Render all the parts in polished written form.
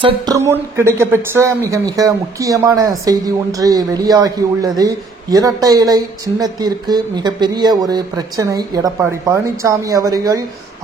சற்று முன் கிடைக்கப்பெற்ற மிக மிக முக்கியமான செய்தி ஒன்று வெளியாகியுள்ளது. இரட்டை இலை சின்னத்திற்கு மிகப்பெரிய ஒரு பிரச்சனை. எடப்பாடி பழனிசாமி அவர்கள்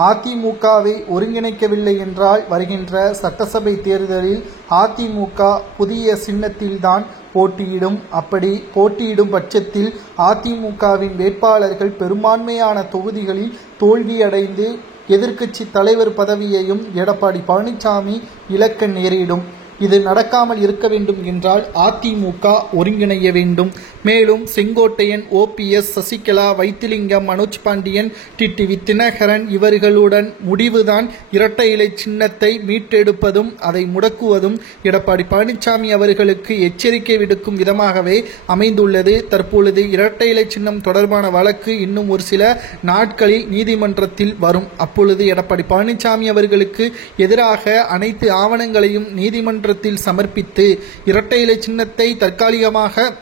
அதிமுகவை ஒருங்கிணைக்கவில்லை என்றால் வருகின்ற சட்டசபை தேர்தலில் அதிமுக புதிய சின்னத்தில்தான் போட்டியிடும். அப்படி போட்டியிடும் பட்சத்தில் அதிமுகவின் வேட்பாளர்கள் பெரும்பான்மையான தொகுதிகளில் தோல்வியடைந்து எதிர்க்கட்சி தலைவர் பதவியையும் எடப்பாடி பழனிசாமி இழக்க நேரிடும். இது நடக்காமல் இருக்க வேண்டும் என்றால் அதிமுக ஒருங்கிணைய வேண்டும். மேலும் செங்கோட்டையன், OPS, சசிகலா, வைத்திலிங்கம், மனோஜ் பாண்டியன், டிடிவி தினகரன் இவர்களுடன் முடிவுதான் இரட்டை இலை சின்னத்தை மீட்டெடுப்பதும் அதை முடக்குவதும் எடப்பாடி பழனிசாமி அவர்களுக்கு எச்சரிக்கை விடுக்கும் விதமாகவே அமைந்துள்ளது. தற்பொழுது இரட்டை இலை சின்னம் தொடர்பான வழக்கு இன்னும் ஒரு சில நாட்களில் நீதிமன்றத்தில் வரும். அப்பொழுது எடப்பாடி பழனிசாமி அவர்களுக்கு எதிராக அனைத்து ஆவணங்களையும் நீதிமன்றத்தில் சமர்ப்பித்து இரட்டை இலை சின்னத்தை தற்காலிகமாக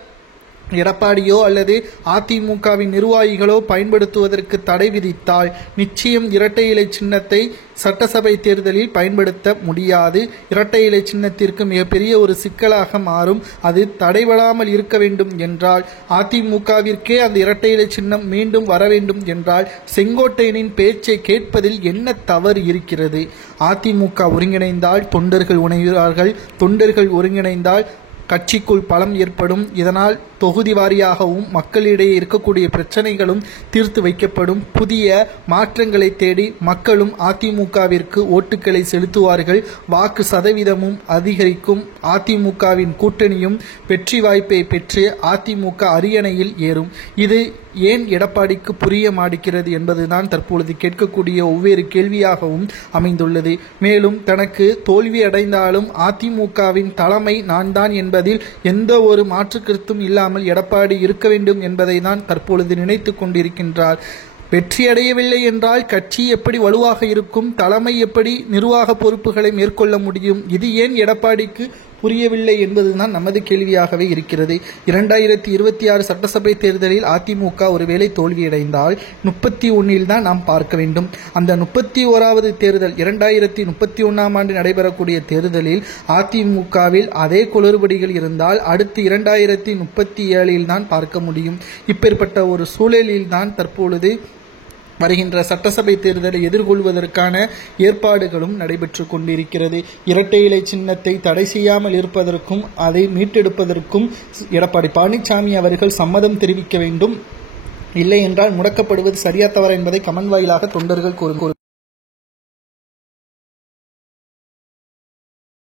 எடப்பாடியோ அல்லது அதிமுகவின் நிர்வாகிகளோ பயன்படுத்துவதற்கு தடை விதித்தால் நிச்சயம் இரட்டை இலை சின்னத்தை சட்டசபை தேர்தலில் பயன்படுத்த முடியாது. இரட்டை இலை சின்னத்திற்கு மிகப்பெரிய ஒரு சிக்கலாக மாறும். அது தடைபடாமல் இருக்க வேண்டும் என்றால், அதிமுகவிற்கே அந்த இரட்டை இலை சின்னம் மீண்டும் வர வேண்டும் என்றால் செங்கோட்டையனின் பேச்சை கேட்பதில் என்ன தவறு இருக்கிறது? அதிமுக ஒருங்கிணைந்தால் தொண்டர்கள் உணர்கிறார்கள். தொண்டர்கள் ஒருங்கிணைந்தால் கட்சிக்குள் பலம் ஏற்படும். இதனால் தொகுதி வாரியாகவும் மக்களிடையே இருக்கக்கூடிய பிரச்சனைகளும் தீர்த்து வைக்கப்படும். புதிய மாற்றங்களை தேடி மக்களும் அதிமுகவிற்கு ஓட்டுக்களை செலுத்துவார்கள். வாக்கு சதவீதமும் அதிகரிக்கும். அதிமுகவின் கூட்டணியும் வெற்றி வாய்ப்பை பெற்று அதிமுக அரியணையில் ஏறும். இது ஏன் எடப்பாடிக்கு புரிய மாட்டேங்கிறது என்பதுதான் தற்பொழுது கேட்கக்கூடிய ஒவ்வொரு கேள்வியாகவும் அமைந்துள்ளது. மேலும் தனக்கு தோல்வி அடைந்தாலும் அதிமுகவின் தலைமை நான் தான் என்பதில் எந்த ஒரு மாற்று கருத்தும் இல்லாமல் எடப்பாடி இருக்க வேண்டும் என்பதை தான் தற்பொழுது நினைத்து கொண்டிருக்கின்றார். வெற்றியடையவில்லை என்றால் கட்சி எப்படி வலுவாக இருக்கும்? தலைமை எப்படி நிர்வாக பொறுப்புகளை மேற்கொள்ள முடியும்? இது ஏன் எடப்பாடிக்கு புரியவில்லை என்பதுதான் நமது கேள்வியாகவே இருக்கிறது. 2026 சட்டசபை தேர்தலில் அதிமுக ஒருவேளை தோல்வியடைந்தால் 31 தான் நாம் பார்க்க வேண்டும். அந்த 31வது தேர்தல் 2031ஆம் ஆண்டு நடைபெறக்கூடிய தேர்தலில் அதிமுகவில் அதே குளறுபடிகள் இருந்தால் அடுத்து 2037 தான் பார்க்க முடியும். இப்பேற்பட்ட ஒரு சூழலில் தான் தற்பொழுது வருகின்ற சட்டசபை தேர்தலை எதிர்கொள்வதற்கான ஏற்பாடுகளும் நடைபெற்று கொண்டிருக்கிறது. இரட்டை இலை சின்னத்தை தடை செய்யாமல் இருப்பதற்கும் அதை மீட்டெடுப்பதற்கும் எடப்பாடி பழனிசாமி அவர்கள் சம்மதம் தெரிவிக்க வேண்டும். இல்லை என்றால் முடக்கப்படுவது சரியா தவறா என்பதை கமெண்ட் வாயிலாக தொண்டர்கள் கூறுகிறார்கள்.